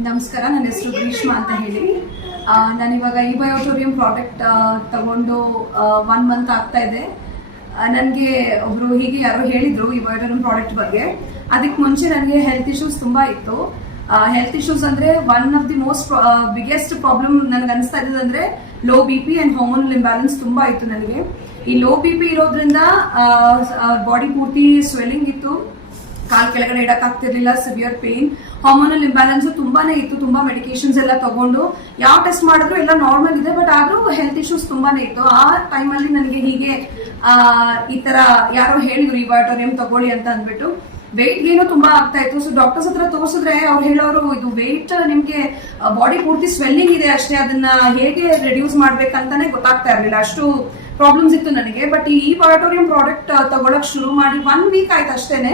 ನಮಸ್ಕಾರ, ನನ್ನ ಹೆಸರು ಗ್ರೀಷ್ಮಾ ಅಂತ ಹೇಳಿ. ನಾನಿವಾಗ ಇಬಯೋಟೋರಿಯಂ ಪ್ರಾಡಕ್ಟ್ ತಗೊಂಡು 1 ಮಂತ್ ಆಗ್ತಾ ಇದೆ. ನನಗೆ ಒಬ್ರು ಹೀಗೆ ಯಾರೋ ಹೇಳಿದ್ರು ಇಬಯೋಟೋರಿಯಂ ಪ್ರಾಡಕ್ಟ್ ಬಗ್ಗೆ. ಅದಕ್ಕೆ ಮುಂಚೆ ನನಗೆ ಹೆಲ್ತ್ ಇಶ್ಯೂಸ್ ತುಂಬಾ ಇತ್ತು. ಹೆಲ್ತ್ ಇಶ್ಯೂಸ್ ಅಂದ್ರೆ one of the most biggest problem ನನಗೆ ಅನಿಸ್ತಾ ಇದ್ದದಂದ್ರೆ low BP and hormonal imbalance ತುಂಬಾ ಇತ್ತು ನನಗೆ. ಈ ಲೋ BP ಇರೋದ್ರಿಂದ ಬಾಡಿ ಪೂರ್ತಿ ಸ್ವೆಲ್ಲಿಂಗ್ ಇತ್ತು, ಕಾಲ್ ಕೆಳಗಡೆ ಇಡಕ್ ಆಗ್ತಿರ್ಲಿಲ್ಲ, ಸಿವಿಯರ್ ಪೇನ್, ಹಾರ್ಮೋನಲ್ ಇಂಬ್ಯಾಲೆನ್ಸ್ ತುಂಬಾನೇ ಇತ್ತು. ತುಂಬಾ ಮೆಡಿಕೇಶನ್ಸ್ ಎಲ್ಲ ತಗೊಂಡು ಯಾವ ಟೆಸ್ಟ್ ಮಾಡಿದ್ರು ಎಲ್ಲ ನಾರ್ಮಲ್ ಇದೆ, ಬಟ್ ಆದ್ರೂ ಹೆಲ್ತ್ ಇಶ್ಯೂಸ್ ತುಂಬಾನೇ ಇತ್ತು. ಆ ಟೈಮಲ್ಲಿ ನನಗೆ ಹೀಗೆ ಈ ತರ ಯಾರೋ ಹೇಳಿದ್ರು ಇಬಯೋಟೋರಿಯಂ ತಗೊಳ್ಳಿ ಅಂತ ಅಂದ್ಬಿಟ್ಟು. ವೆಯ್ಟ್ ಗೇನು ತುಂಬಾ ಆಗ್ತಾ ಇತ್ತು. ಸೊ ಡಾಕ್ಟರ್ಸ್ ಹತ್ರ ತೋರಿಸಿದ್ರೆ ಅವ್ರು ಹೇಳೋರು, ಇದು ವೆಯ್ಟ್ ನಿಮ್ಗೆ ಬಾಡಿ ಪೂರ್ತಿ ಸ್ವೆಲ್ಲಿಂಗ್ ಇದೆ ಅಷ್ಟೇ, ಅದನ್ನ ಹೇಗೆ ರಿಡ್ಯೂಸ್ ಮಾಡ್ಬೇಕಂತಾನೆ ಗೊತ್ತಾಗ್ತಾ ಇರ್ಲಿಲ್ಲ, ಅಷ್ಟು ಪ್ರಾಬ್ಲಮ್ಸ್ ಇತ್ತು ನನಗೆ. ಬಟ್ ಈ ಇಬಯೋಟೋರಿಯಂ ಪ್ರಾಡಕ್ಟ್ ತಗೊಳಕ್ ಶುರು ಮಾಡಿ 1 ವೀಕ್ ಆಯ್ತು ಅಷ್ಟೇನೆ.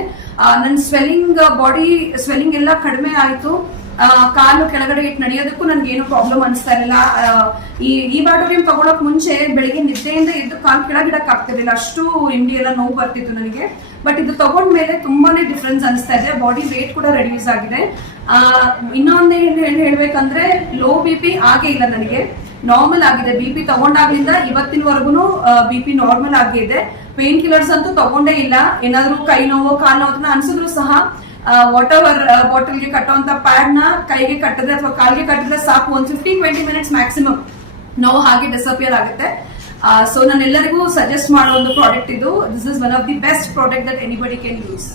ನನ್ನ ಸ್ವೆಲ್ಲಿಂಗ್, ಬಾಡಿ ಸ್ವೆಲ್ಲಿಂಗ್ ಎಲ್ಲ ಕಡಿಮೆ ಆಯ್ತು. ಕಾಲು ಕೆಳಗಡೆ ಇಟ್ಟು ನಡೆಯೋದಕ್ಕೂ ನನ್ಗೆ ಏನು ಪ್ರಾಬ್ಲಮ್ ಅನಿಸ್ತಾ ಇರಲಿಲ್ಲ. ಈ ಇಬಯೋಟೋರಿಯಂ ತಗೊಳಕ್ ಮುಂಚೆ ಬೆಳಿಗ್ಗೆ ನಿದ್ದೆಯಿಂದ ಎದ್ದು ಕಾಲು ಕೆಳಗಿಡಕ್ ಆಗ್ತಿರ್ಲಿಲ್ಲ, ಅಷ್ಟು ಇಂಡಿ ಎಲ್ಲ ನೋವು ಬರ್ತಿತ್ತು ನನಗೆ. ಬಟ್ ಇದು ತಗೊಂಡ್ಮೇಲೆ ತುಂಬಾನೇ ಡಿಫ್ರೆನ್ಸ್ ಅನಿಸ್ತಾ ಇದೆ. ಬಾಡಿ ವೇಟ್ ಕೂಡ ರೆಡ್ಯೂಸ್ ಆಗಿದೆ. ಇನ್ನೊಂದು ಹೇಳ್ಬೇಕಂದ್ರೆ ಲೋ BP ಆಗೇ ಇಲ್ಲ ನನಗೆ, ನಾರ್ಮಲ್ ಆಗಿದೆ. BP ತಗೊಂಡಾಗ್ಲಿಂದ ಇವತ್ತಿನವರೆಗೂ BP ನಾರ್ಮಲ್ ಆಗಿದೆ. ಪೇನ್ ಕಿಲ್ಲರ್ಸ್ ಅಂತೂ ತಗೊಂಡೇ ಇಲ್ಲ. ಏನಾದ್ರೂ ಕೈ ನೋವು, ಕಾಲು ನೋವು ಅನ್ಸಿದ್ರು ಸಹ ವಾಟರ್ ಬಾಟಲ್ಗೆ ಕಟ್ಟುವಂತ ಪ್ಯಾಡ್ ನ ಕೈಗೆ ಕಟ್ಟಿದ್ರೆ ಅಥವಾ ಕಾಲ್ಗೆ ಕಟ್ಟಿದ್ರೆ ಸಾಕು, 15-20 ಮಿನಿಟ್ಸ್ ಮ್ಯಾಕ್ಸಿಮಮ್ ನೋವು ಹಾಗೆ ಡಿಸಪಿಯರ್ ಆಗುತ್ತೆ. ಸೊ ನಾನು ಎಲ್ಲರಿಗೂ ಸಜೆಸ್ಟ್ ಮಾಡೋ ಒಂದು ಪ್ರಾಡಕ್ಟ್ ಇದು. This is one of the best product that anybody can use.